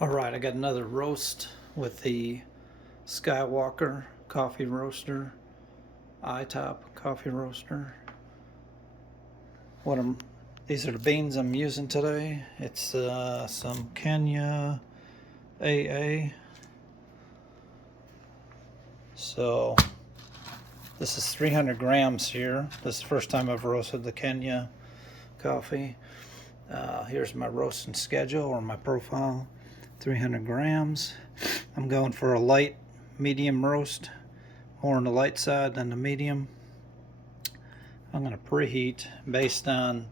Alright, I got another roast with the Skywalker coffee roaster, ITop coffee roaster. These are the beans I'm using today. It's some Kenya AA. So this is 300 grams here. This is the first time I've roasted the Kenya coffee. Here's my roasting schedule or my profile. 300 grams. I'm going for a light medium roast, more on the light side than the medium. I'm going to preheat based on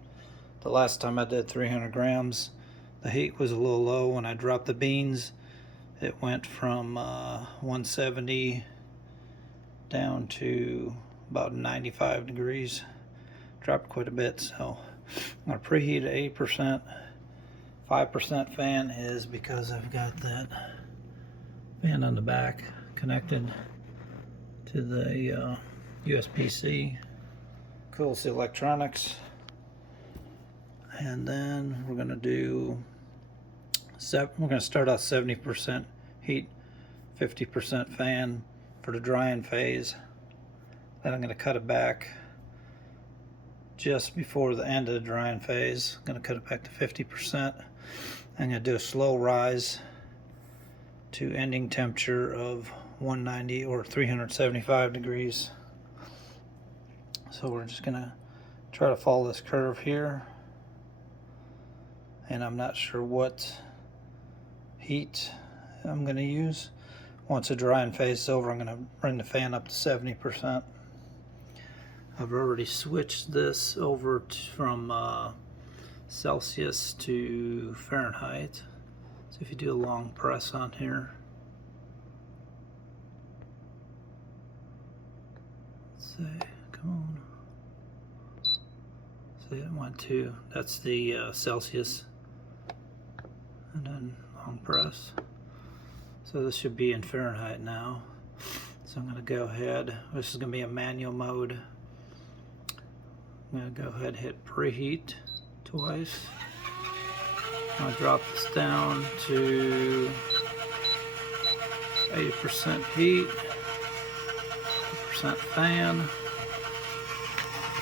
the last time I did 300 grams. The heat was a little low when I dropped the beans. It went from 170 down to about 95 degrees. Dropped quite a bit, so I'm going to preheat at 8%. 5% fan is because I've got that fan on the back connected to the USB-C. Cools the electronics. And then we're going to start out 70% heat, 50% fan for the drying phase. Then I'm going to cut it back just before the end of the drying phase. I'm going to cut it back to 50%. I'm going to do a slow rise to ending temperature of 190 or 375 degrees. So we're just going to try to follow this curve here. And I'm not sure what heat I'm going to use. Once the drying phase is over, I'm going to bring the fan up to 70%. I've already switched this over from Celsius to Fahrenheit. So if you do a long press on here, let's say, come on. See, it went to, that's the Celsius, and then long press. So this should be in Fahrenheit now. So I'm going to go ahead. This is going to be a manual mode. I'm going to go ahead and hit preheat twice. I'm going to drop this down to 80% heat, 80% fan.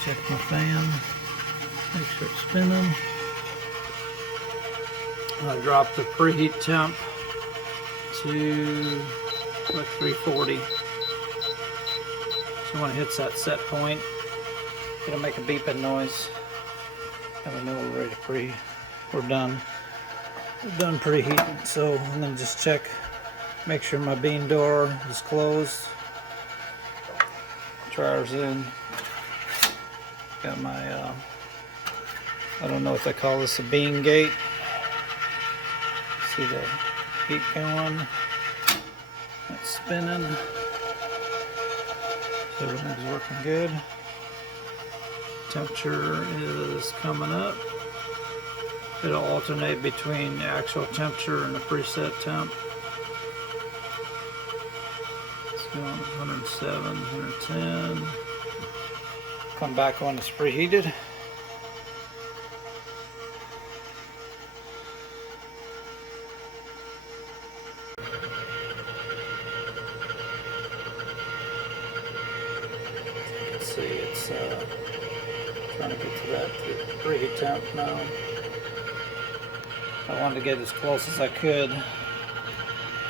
Check my fan, make sure it's spinning. I'm going to drop the preheat temp to like 340. So when it hits that set point, it'll make a beeping noise, and we know we're ready to we're done. We're done preheating. So I'm gonna just check, make sure my bean door is closed. Dryer's in. Got my, I don't know what they call this, a bean gate. See the heat going. It's spinning. So everything's working good. Temperature is coming up. It'll alternate between the actual temperature and the preset temp. It's going 107, 110. Come back when it's preheated. You can see it's trying to get to that preheat temp now. I wanted to get as close as I could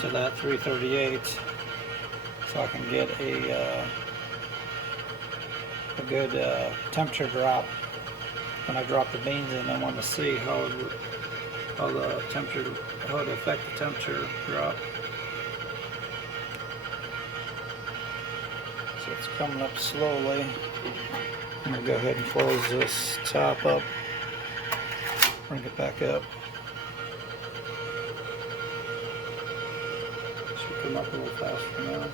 to that 338 so I can get a good temperature drop. When I drop the beans in, I want to see how the temperature, how it affect the temperature drop. So it's coming up slowly. I'm going to go ahead and close this top up, bring it back up. Should come up a little faster now.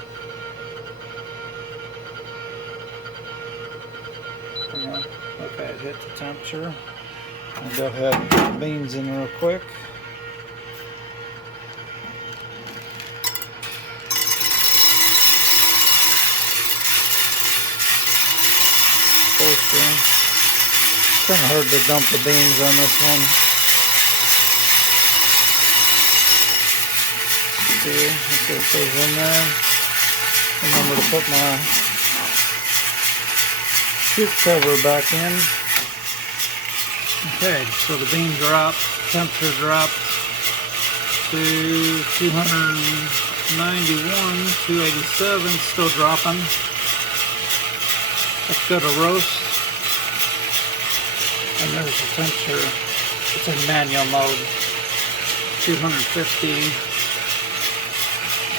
Okay, it hit the temperature. I'll go ahead and put the beans in real quick. Kind of hard to dump the beans on this one. 60. Let's get those in there. Remember to put my chute cover back in. Okay, so the bean dropped, temperature dropped to 291, 287, still dropping. Let's go to roast. And there's the temperature. It's in manual mode. 250.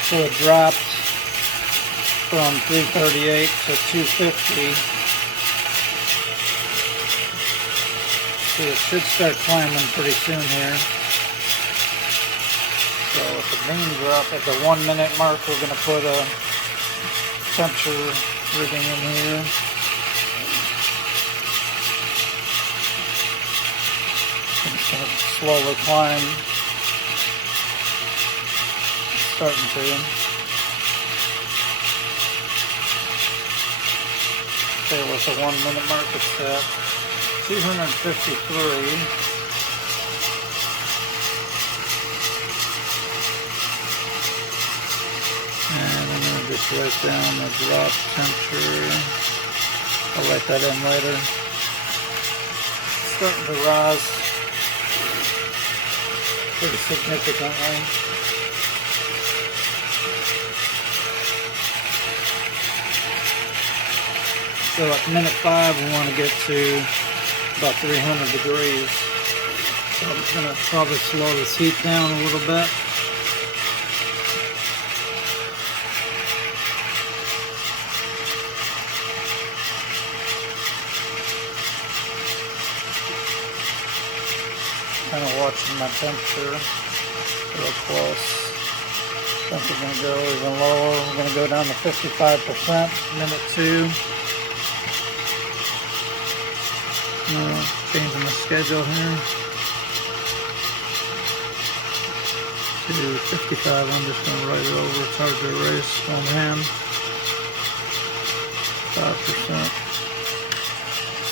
So it dropped from 338 to 250. See, it should start climbing pretty soon here. So at the bean drop, at the 1 minute mark, we're going to put a temperature reading in here. It's going to slowly climb. It's starting to. Okay, with the 1 minute mark, it's at 253. And I'm going to just write down the drop temperature. I'll write that in later. It's starting to rise pretty significantly. So at minute 5 we want to get to about 300 degrees. So I'm going to probably slow this heat down a little bit. Kind of watching my temperature real close. I think we're going to go even lower. We're going to go down to 55%, minute 2. Changing the schedule here to 55. I'm just going to write it over. It's hard to erase one hand. 5%.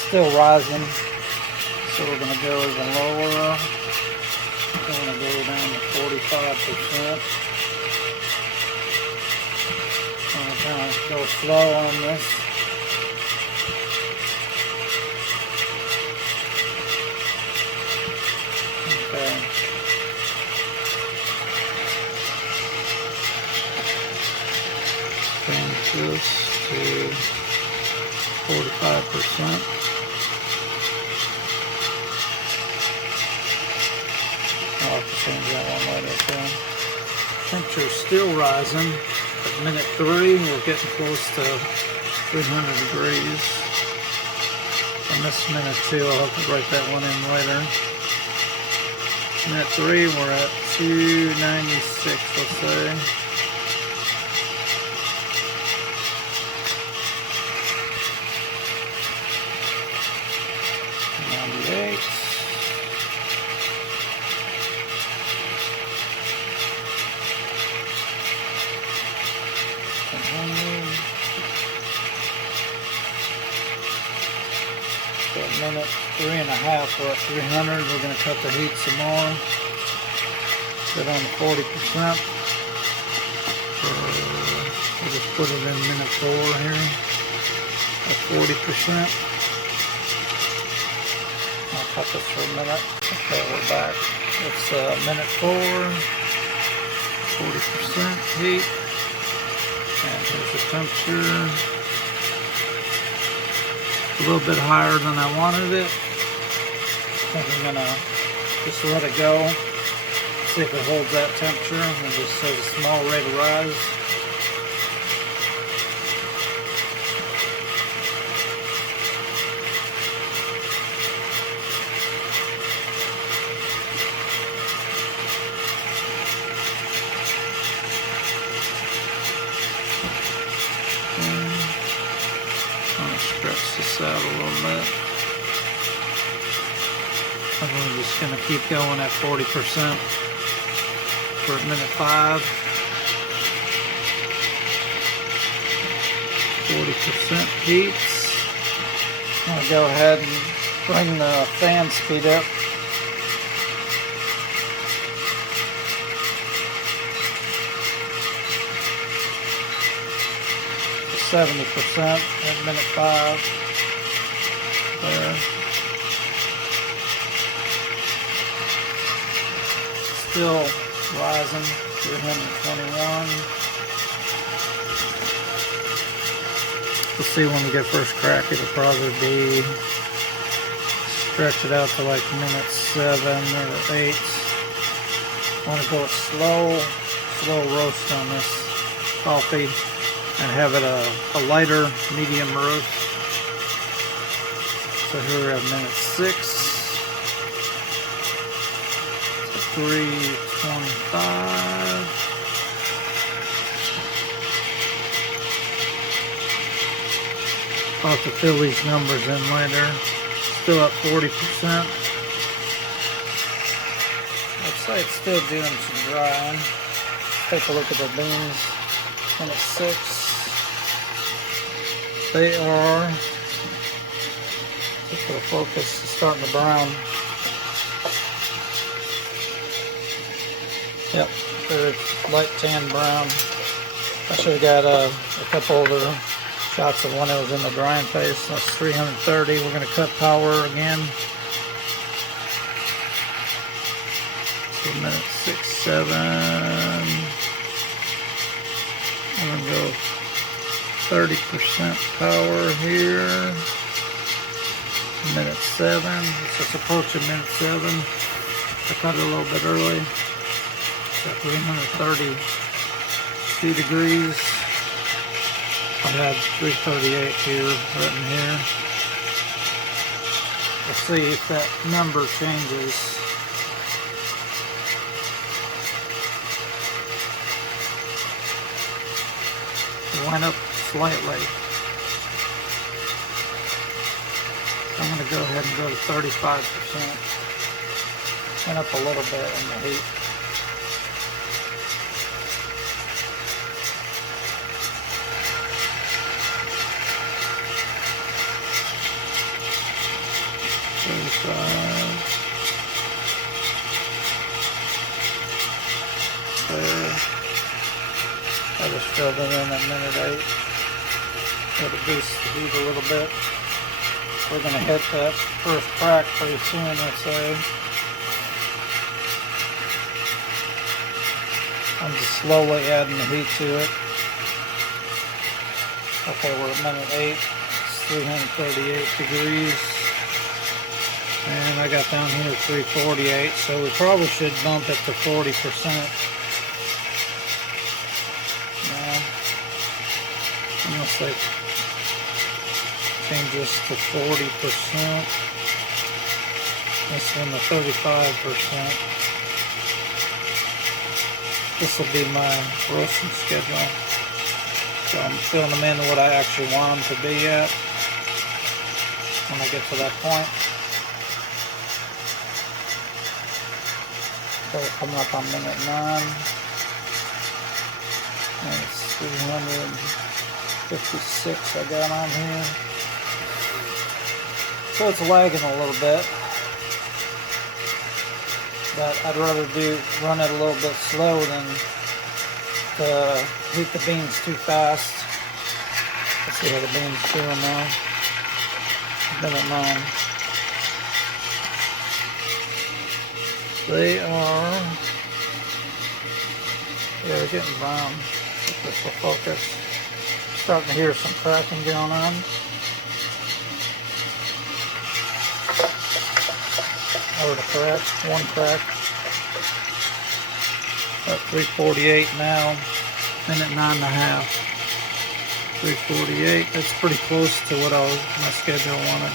Still rising. So we're going to go even lower. We're going to go down to 45%. I'm going to kind of go slow on this. Okay. Change this to 45%. I'll have to change that one later too. Temperature's still rising. At minute 3, we're getting close to 300 degrees. And this minute 2, I'll have to write that one in later. Minute 3, we're at 296, let's say. So minute 3.5, we're at 300. We're going to cut the heat some more. Set on to 40%. We'll just put it in minute 4 here at 40%. I'll cut this for a minute. Okay, we're back. It's minute 4, 40% heat. And here's the temperature. A little bit higher than I wanted it. I think I'm gonna just let it go. See if it holds that temperature and just says a small rate of rise. Stretch this out a little bit. I'm just going to keep going at 40% for minute 5. 40% heats. I'm going to go ahead and bring the fan speed up. 70% at minute 5. There. Still rising, 321. We'll see when we get first crack. It'll probably be, stretch it out to like minute 7 or 8. I want to go slow roast on this coffee and have it a lighter medium roast. So here we have minute 6. 325. I'll have to fill these numbers in later. Still at 40%. Looks like it's still doing some drying. Take a look at the beans. Minute 6. They are, just for the focus, starting to brown. Yep, they're light tan brown. I should have got a couple other shots of when it was in the drying phase. That's 330. We're going to cut power again. So minute 6, 7. I'm going to go 30% power here. Minute 7. It's just approaching minute 7. I cut it a little bit early. At 332 degrees. I had 338 here, written here. Let's see if that number changes. It went up slightly. I'm going to go ahead and go to 35%. Went up a little bit in the heat. There. I just filled it in at minute 8. Let it boost the heat a little bit. We're going to hit that first crack pretty soon, let's say. I'm just slowly adding the heat to it. Okay, we're at minute 8. It's 338 degrees. And I got down here 348, so we probably should bump it to 40%. Now, unless they change this to 40%. This one to 35%. This will be my roasting schedule. So I'm filling them in what I actually want them to be at when I get to that point. So we're coming up on minute 9. And it's 356 I got on here. So it's lagging a little bit. But I'd rather run it a little bit slow than to heat the beans too fast. Let's see how the beans are doing now. Minute 9. They are, they're getting brown. This will focus. Starting to hear some cracking going on. Or the crack, one crack. At 348 now, minute 9.5. 348, that's pretty close to what my schedule wanted.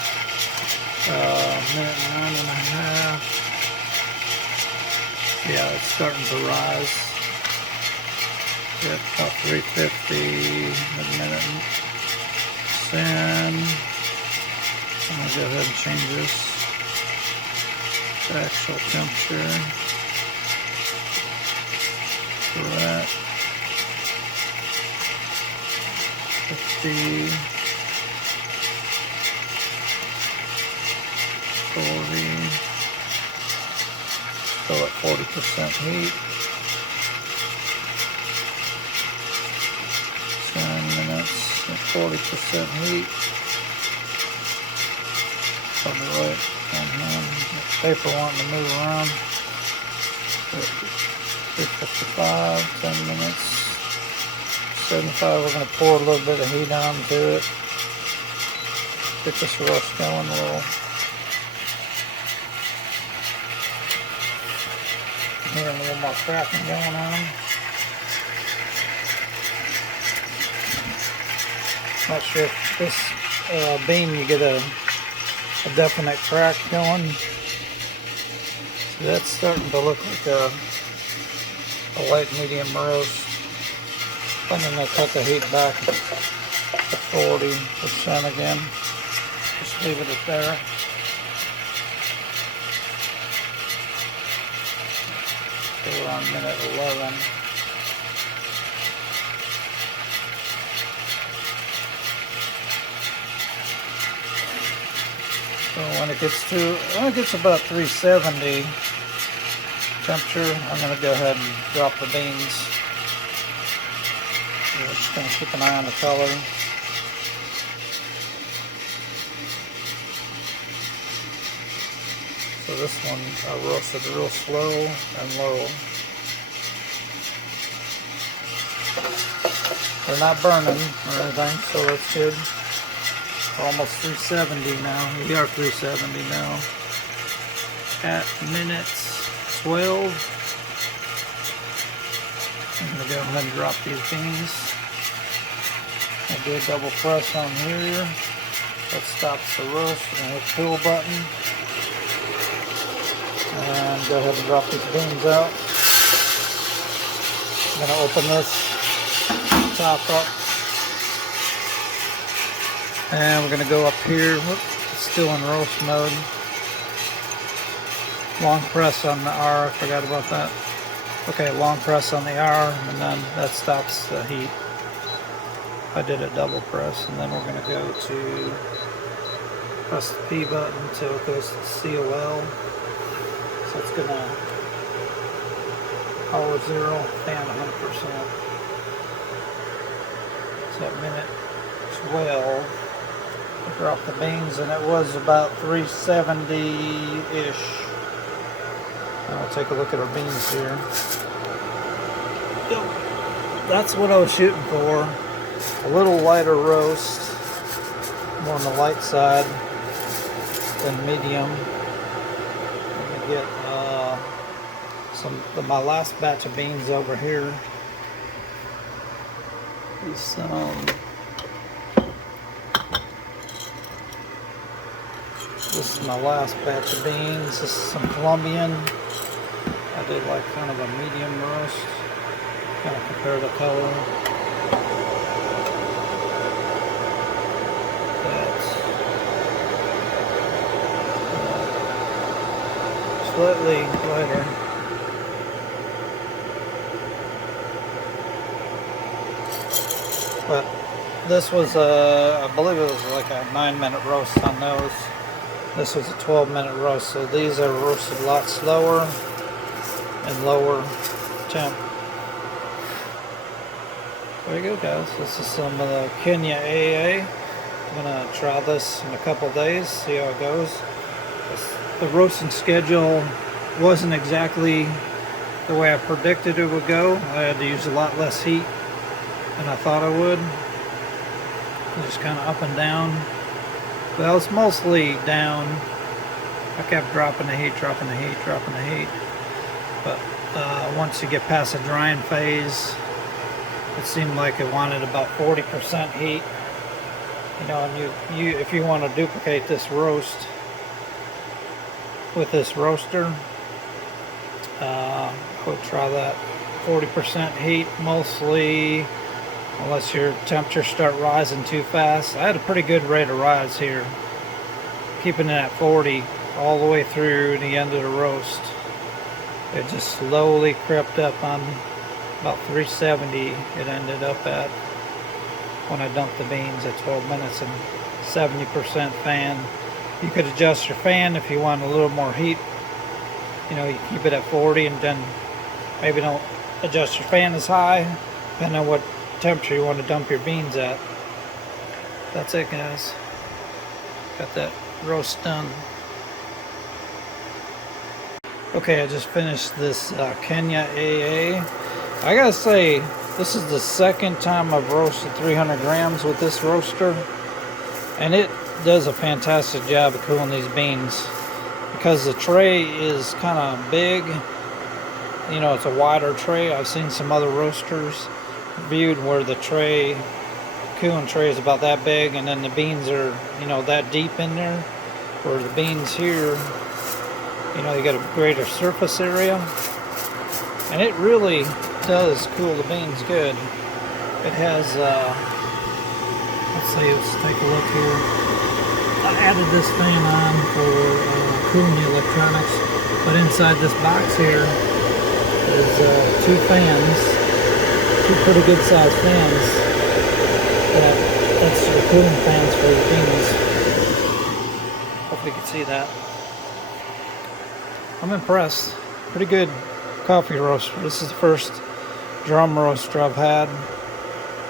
Minute 9.5. Yeah, it's starting to rise. Yep, about 350 a minute. Then I'm gonna go ahead and change this to actual temperature. Correct. 50, 40. Still at 40% heat. 10 minutes. 40% heat. Probably right on hand. Paper wanting to move around. 355, 10 minutes. 75, we're going to pour a little bit of heat onto it. Get this roast going a little. Hearing a little more cracking going on. Not sure if this bean you get a definite crack going. So that's starting to look like a light medium roast. I'm going to cut the heat back to 40% again. Just leave it at there. We're on minute 11. So when it gets about 370 temperature, I'm going to go ahead and drop the beans. We're just going to keep an eye on the color. So this one I roasted real slow and low. They're not burning or anything, so that's good. We're almost 370 now. We are 370 now. At minute 12. I'm going to go ahead and drop these beans. I'll do a double press on here. That stops the roast. I'm going to hit the fill button. And go ahead and drop these beans out. I'm going to open this top up. And we're going to go up here. It's still in roast mode. Long press on the R. I forgot about that. Okay, long press on the R, and then that stops the heat. I did a double press, and then we're going to go to press the P button until it goes to COL. So it's going to power 0, fan 100%. So at minute 12. Drop the beans, and it was about 370-ish. I'll take a look at our beans here. That's what I was shooting for. A little lighter roast, more on the light side than medium. Let me get my last batch of beans over here. This is my last batch of beans. This is some Colombian. I did like kind of a medium roast. Kind of compare the color. That's slightly lighter. But this was I believe it was like a 9-minute roast on those. This was a 12-minute roast, so these are roasted a lot slower and lower temp. There you go, guys. This is some of the Kenya AA. I'm going to try this in a couple of days, see how it goes. The roasting schedule wasn't exactly the way I predicted it would go. I had to use a lot less heat than I thought I would. Just kind of up and down. Well, it's mostly down. I kept dropping the heat, dropping the heat, dropping the heat. But once you get past the drying phase, it seemed like it wanted about 40% heat. You know, and you if you want to duplicate this roast with this roaster, I would try that 40% heat mostly. Unless your temperatures start rising too fast. I had a pretty good rate of rise here, keeping it at 40 all the way through the end of the roast. It just slowly crept up on about 370. It ended up at when I dumped the beans at 12 minutes and 70% fan. You could adjust your fan if you want a little more heat. You know, you keep it at 40 and then maybe don't adjust your fan as high, depending on what temperature you want to dump your beans at. that's it, guys. Got that roast done. Okay, I just finished this Kenya AA. I gotta say, this is the second time I've roasted 300 grams with this roaster, and it does a fantastic job of cooling these beans because the tray is kind of big. You know, it's a wider tray. I've seen some other roasters viewed where the tray, cooling tray, is about that big, and then the beans are, you know, that deep in there. Where the beans here, you know, you got a greater surface area, and it really does cool the beans good. It has, let's take a look here. I added this fan on for cooling the electronics, but inside this box here is two fans, two pretty good sized fans. That's your cooling fans for the beans. Hopefully you can see that. I'm impressed. Pretty good coffee roaster. This is the first drum roaster I've had,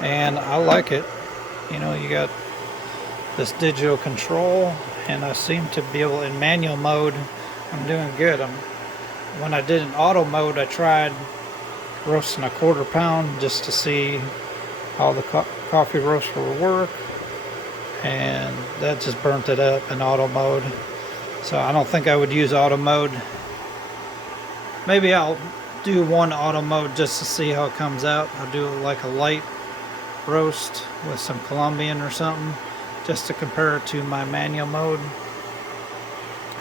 and I like it. You know, you got this digital control, and I seem to be able, in manual mode, I'm doing good. When I did in auto mode, I tried roasting a 1/4 pound just to see how the coffee roaster will work, and that just burnt it up in auto mode. So I don't think I would use auto mode. Maybe I'll do one auto mode just to see how it comes out. I'll do like a light roast with some Colombian or something, just to compare it to my manual mode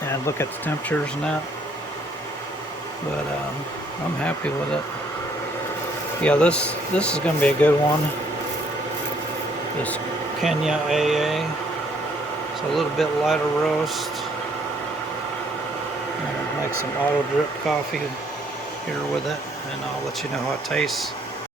and look at the temperatures and that. But I'm happy with it. Yeah, this is going to be a good one. This Kenya AA. It's a little bit lighter roast. I'll make some auto drip coffee here with it, and I'll let you know how it tastes.